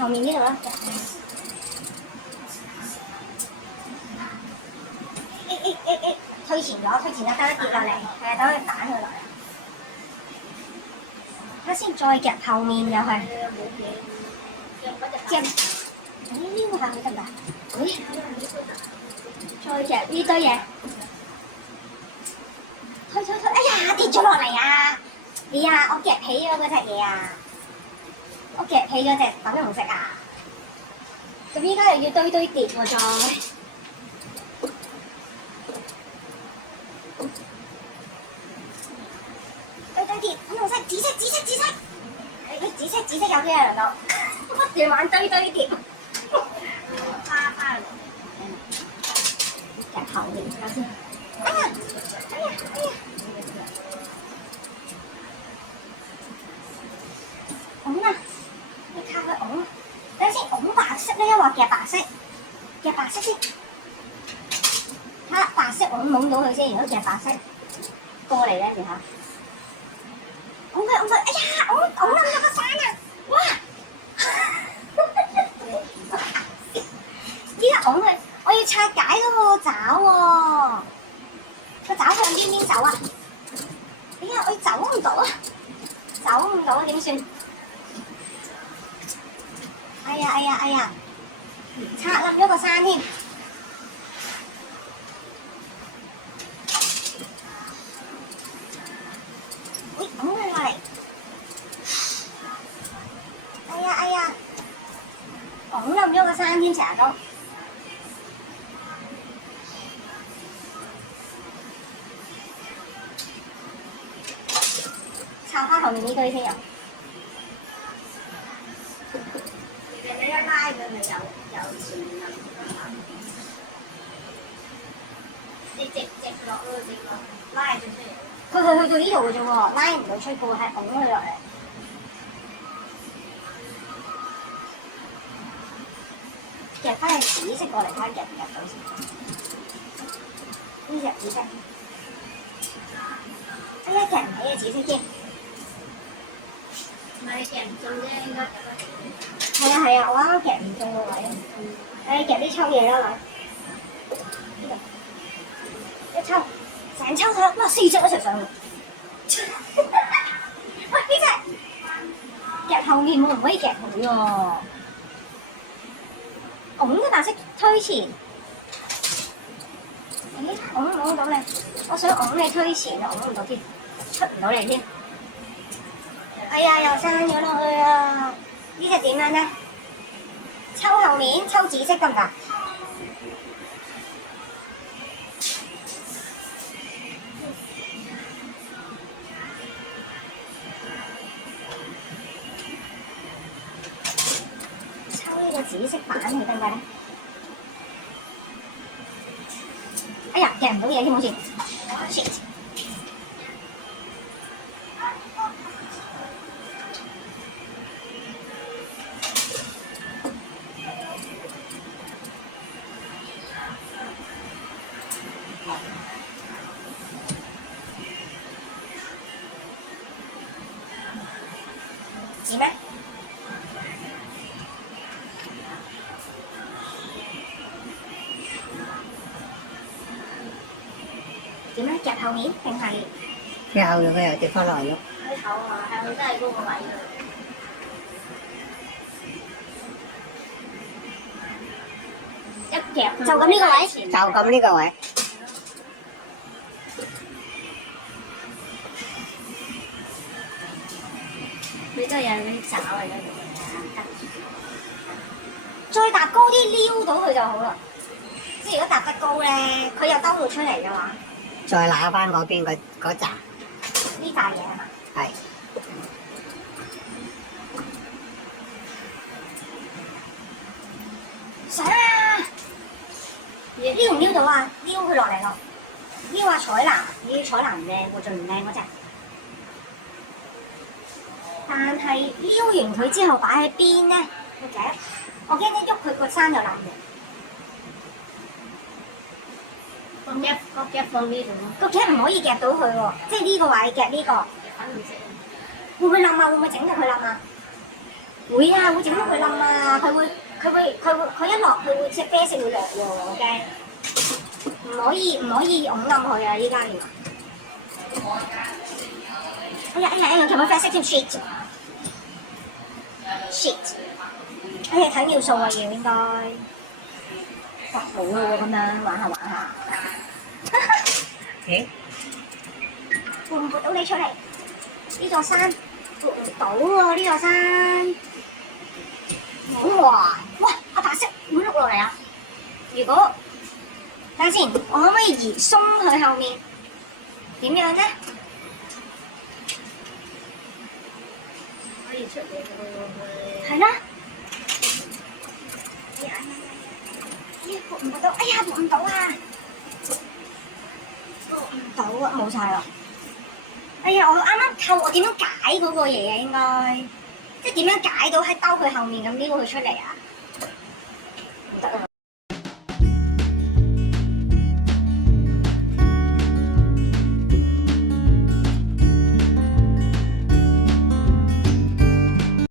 後面呢度啦。推前咗，等佢跌落嚟，係啊，等佢反佢落嚟。睇先，再夾後面又係夾，呢個係咪得㗎？再夾呢堆嘢，推，哎呀，跌咗落嚟啊！你啊，我夾起咗嗰隻嘢啊！我夾起咗隻粉紅色啊！咁依家又要堆跌喎，再堆跌，粉紅色、紫色，紫色有啲喺度，不斷玩堆跌。花夾後面睇下先。哎呀！拱啊！你靠佢拱啊！等陣先，拱白色咧，抑或夾白色？夾白色先。睇下白色拱到佢先，如果夾白色過嚟咧，然後拱佢，哎呀，拱冧咗個山啊！哇！依家拱佢，我要拆解嗰個爪喎，個爪向邊走啊？哎呀，我走唔到啊，點算？哎呀！拆冧咗個山添。喂，拱佢落嚟。哎呀！拱冧咗個山添，成日都。拆開後面呢堆先有。你一拉佢咪有前面你直落咯，拉咗出嚟。佢去到呢度嘅啫喎，拉唔到出嘅喎，係拱佢落嚟。夾翻隻紫色過嚟，睇下夾唔夾到先。呢隻紫色。哎呀，夾唔起啊，紫色添。唔係夾唔中啫，應該。係啊，我啱啱夾唔中個位。夾啲抽嘢啦，嚟。一抽，成抽睇，哇！4隻一齊上去。喂，呢隻夾後面喎，唔可以夾佢喎。拱嘅白色推前。咦？拱到你，我想拱你推前，拱唔到添，出唔到嚟添。哎呀，又生咗落去啊！呢隻點樣咧？抽後面，抽紫色得唔得？抽呢個紫色板佢得唔得咧？哎呀，夾唔到嘢添，好似。shit！似咩？點咧？夾後面定係？夾咗佢又跌翻落嚟咯。開頭啊，係咪真係嗰個位？一夾就咁呢個位？就咁呢個位。你真係有啲爪嚟嘅，再搭高啲撩到佢就好啦。即係如果搭得高咧，佢又兜到出嚟嘅話，再揦翻嗰邊嗰紮。呢塊嘢係嘛？係。上啊！撩唔撩到啊？撩佢落嚟咯。撩下彩藍，咦彩藍唔靚喎，最唔靚嗰隻。但係撩完佢之後擺喺邊咧？個夾，我驚一喐佢個衫就爛嘅。個夾放呢度咯。個夾唔可以夾到佢喎，即係呢個位夾呢個。會唔會冧啊？會唔會整到佢冧啊？會啊，會整到佢冧啊！佢一落佢會隻啡色會涼喎，我驚。唔可以擁冧佢啊！依家原來。哎呀，佢啡色添 shit。哎呀，睇秒數啊要應該。哇，好咯喎，咁樣玩下。咦？撥唔撥到你出嚟？呢座山撥唔到喎，呢座山。哇！阿白色會碌落嚟啊！如果等下先，我可唔可以移鬆佢後面？點樣咧？可以出嚟喎。係啦。撥唔撥到？哎呀，撥唔到啊！撥唔到啊，冇晒啦！哎呀，我啱啱透，我點樣解嗰個嘢啊？應該即係點樣解到喺兜佢後面咁撩佢出嚟啊？